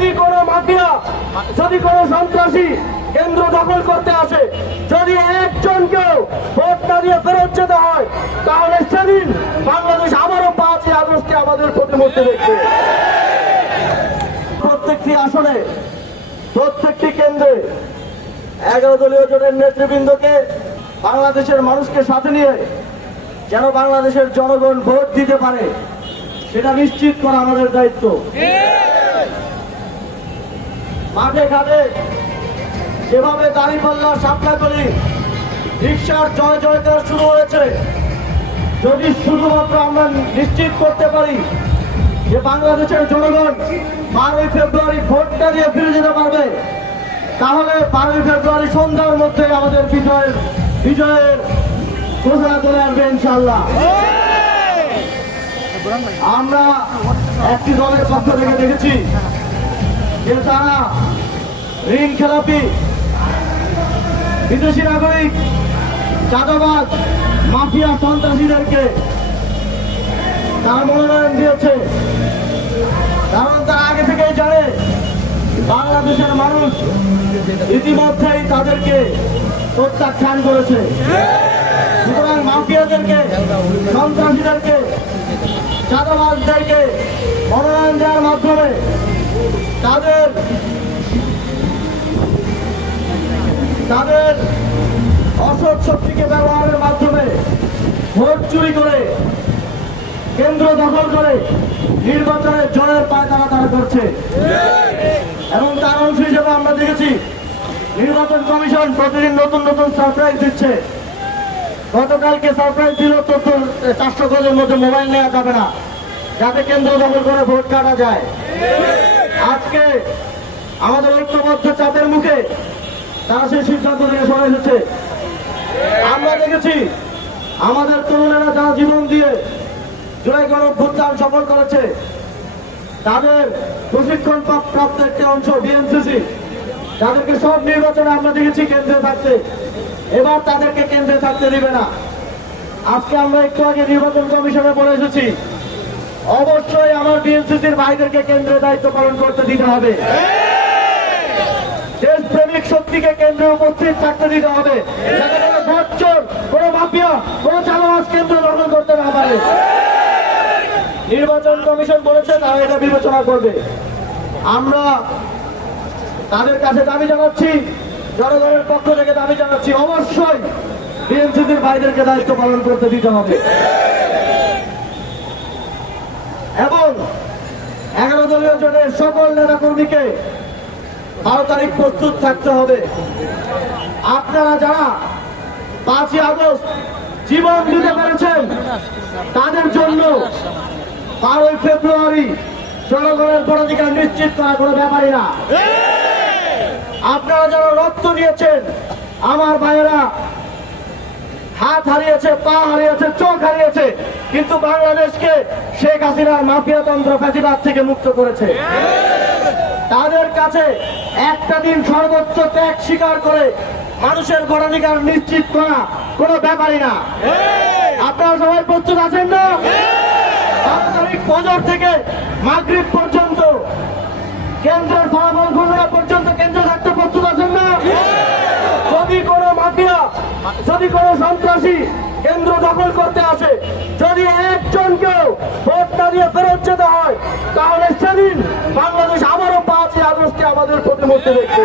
যদি কোনো মাফিয়া, যদি কোনো সন্ত্রাসী কেন্দ্র দখল করতে আসে, যদি একজনকেও ভোট না দিয়ে ফেরত যেতে হয়, তাহলে সেদিন বাংলাদেশ আবারও 5ই আগস্টে আমাদের প্রতিমূর্তি দেখবে। প্রত্যেকটি আসনে, প্রত্যেকটি কেন্দ্রে 11 দলীয় জোটের নেতৃবৃন্দকে, বাংলাদেশের মানুষকে সাথে নিয়ে যেন বাংলাদেশের জনগণ ভোট দিতে পারে, সেটা নিশ্চিত করা আমাদের দায়িত্ব। মাঠে ঘাটে যেভাবে দাঁড়িপাল্লা, সাপলাকলি, রিকশার জয় জয়কার শুরু হয়েছে, যদি শুধুমাত্র আমরা নিশ্চিত করতে পারি যে বাংলাদেশের জনগণ 12ই ফেব্রুয়ারি ভোটটা দিয়ে ফিরে যেতে পারবে, তাহলে 12ই ফেব্রুয়ারি সন্ধ্যার মধ্যে আমাদের বিজয়ের ঘোষণা চলে আসবে ইনশাআল্লাহ। আমরা একটি দলের পক্ষ থেকে দেখেছি যে তারা ঋণ খেলাপি, বিদেশি নাগরিক, চাঁদাবাজ, মাফিয়া, সন্ত্রাসীদেরকে তারা মনোনয়ন দিয়েছে। কারণ তারা আগে থেকেই জানে বাংলাদেশের মানুষ ইতিমধ্যেই তাদেরকে প্রত্যাখ্যান করেছে। সুতরাং মাফিয়াদেরকে, সন্ত্রাসীদেরকে, চাঁদাবাজদেরকে মনোনয়ন দেওয়ার মাধ্যমে তাদের অসৎ শক্তিকে ব্যবহারের মাধ্যমে ভোট চুরি করে, কেন্দ্র দখল করে নির্বাচনের জয়ের পায়তারা তারা করছে। এবং তার অংশ হিসেবে আমরা দেখেছি নির্বাচন কমিশন প্রতিদিন নতুন নতুন সারপ্রাইজ দিচ্ছে। গতকালকে সারপ্রাইজ দিল 400 গজের মধ্যে মোবাইল নেওয়া যাবে না, যাতে কেন্দ্র দখল করে ভোট কাটা যায়। আজকে আমাদের ঐক্যবদ্ধ চাপের মুখে তারা সেই সিদ্ধান্ত নিয়ে সরে এসেছে। আমরা দেখেছি আমাদের তরুণেরা যারা জীবন দিয়ে জুলাই গণঅভ্যুত্থান সফল করেছে, তাদের প্রশিক্ষণ প্রাপ্ত একটি অংশ বিএনসিসি, তাদেরকে সব নির্বাচনে আমরা দেখেছি কেন্দ্রে থাকতে, এবার তাদেরকে কেন্দ্রে থাকতে দিবে না। আজকে আমরা একটু আগে নির্বাচন কমিশনে বলে এসেছি, অবশ্যই আমার বিএনসিসির ভাইদেরকে কেন্দ্রে দায়িত্ব পালন করতে দিতে হবে। দেশপ্রেমিক শক্তিকে কেন্দ্রে উপস্থিত থাকতে দিতে হবে, যাতে কোনো ভোটচোর, কোনো মাফিয়া, কোনো চাঁদাবাজ কেন্দ্র দখল করতে না পারে। নির্বাচন কমিশন বলেছে তারা এটা বিবেচনা করবে। আমরা তাদের কাছে দাবি জানাচ্ছি, জনগণের পক্ষ থেকে দাবি জানাচ্ছি, অবশ্যই বিএনসিসির ভাইদেরকে দায়িত্ব পালন করতে দিতে হবে এবং 11 দলীয় জোটের সকল নেতা কর্মীকে 12 তারিখ প্রস্তুত থাকতে হবে। আপনারা যারা 5ই আগস্ট জীবন দিতে পেরেছেন, তাদের জন্য 12ই ফেব্রুয়ারি জনগণের ভোটাধিকার নিশ্চিত করা কোনো ব্যাপারই না। আপনারা যারা রক্ত দিয়েছেন, আমার ভাইয়েরা হাত হারিয়েছে, পা হারিয়েছে, চোখ হারিয়েছে, কিন্তু বাংলাদেশকে শেখ হাসিনার মাফিয়াতন্ত্র ফ্যাসিবাদ থেকে মুক্ত করেছে। তাদের কাছে একটা দিন সর্বোচ্চ ত্যাগ স্বীকার করে মানুষের ভোটাধিকার নিশ্চিত করা কোনো ব্যাপারই না। আপনারা সবাই প্রস্তুত আছেন না? 7 তারিখ ফজর থেকে মাগরিব পর্যন্ত, কেন্দ্রের ফলাফল ঘোষণা পর্যন্ত কেন্দ্রে থাকতে প্রস্তুত আছেন না? যদি কোনো মাফিয়া, যদি কোনো সন্ত্রাসী কেন্দ্র দখল করতে আসে, যদি একজনকেও ভোট না দিয়ে ফেরত যেতে হয়, তাহলে সেদিন বাংলাদেশ আবারও 5ই আগস্টে আমাদের প্রতিমূর্তি দেখবে।